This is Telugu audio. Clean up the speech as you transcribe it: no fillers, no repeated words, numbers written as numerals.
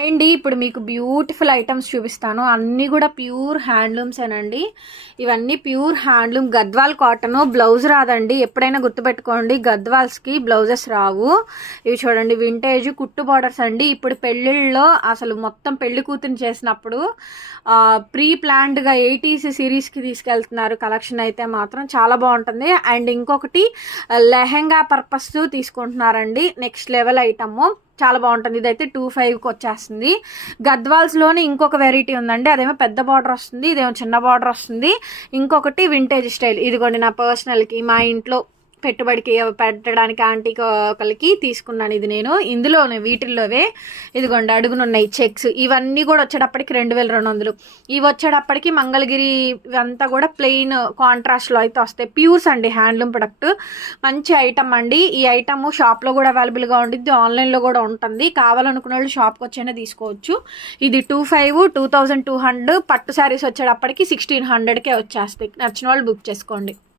అండి ఇప్పుడు మీకు బ్యూటిఫుల్ ఐటమ్స్ చూపిస్తాను. అన్నీ కూడా ప్యూర్ హ్యాండ్లూమ్సేనండి. ఇవన్నీ pure handloom Gadwal cotton. Blouse రాదండి, ఎప్పుడైనా గుర్తుపెట్టుకోండి. గద్వాల్స్కి బ్లౌజెస్ రావు. ఇవి చూడండి, వింటేజ్ కుట్టు బార్డర్స్ అండి. ఇప్పుడు పెళ్ళిళ్ళలో అసలు మొత్తం పెళ్లి కూతురు చేసినప్పుడు ప్రీ ప్లాన్డ్గా 80s సిరీస్కి తీసుకెళ్తున్నారు. కలెక్షన్ అయితే మాత్రం చాలా బాగుంటుంది. అండ్ ఇంకొకటి లెహెంగా పర్పస్ తీసుకుంటున్నారండి. నెక్స్ట్ లెవెల్ ఐటమ్ చాలా బాగుంటుంది. ఇదైతే 25కి వచ్చేస్తుంది. గద్వాల్స్లోనే ఇంకొక వెరైటీ ఉందండి, అదేమో పెద్ద బార్డర్ వస్తుంది, ఇదేమో చిన్న బార్డర్ వస్తుంది. ఇంకొకటి వింటేజ్ స్టైల్. ఇదిగోండి నా పర్సనల్కి మా ఇంట్లో పెట్టుబడికి పెట్టడానికి ఆంటీ ఒకరికి తీసుకున్నాను. ఇది నేను ఇందులోనే వీటిల్లోవే. ఇదిగోండి అడుగునున్నాయి చెక్స్. ఇవన్నీ కూడా వచ్చేటప్పటికి 2200. ఇవి వచ్చేటప్పటికి మంగళగిరి ఇవంతా కూడా ప్లెయిన్ కాంట్రాస్ట్లో అయితే వస్తాయి. ప్యూర్స్ అండి, హ్యాండ్లూమ్ ప్రొడక్ట్. మంచి ఐటమ్ అండి. ఈ ఐటమ్ షాప్లో కూడా అవైలబుల్గా ఉంటుంది, ఆన్లైన్లో కూడా ఉంటుంది. కావాలనుకున్న వాళ్ళు షాప్కి వచ్చైనా తీసుకోవచ్చు. ఇది 2200 పట్టు శారీస్ వచ్చేటప్పటికి 1600కే వచ్చేస్తాయి. నచ్చిన వాళ్ళు బుక్ చేసుకోండి.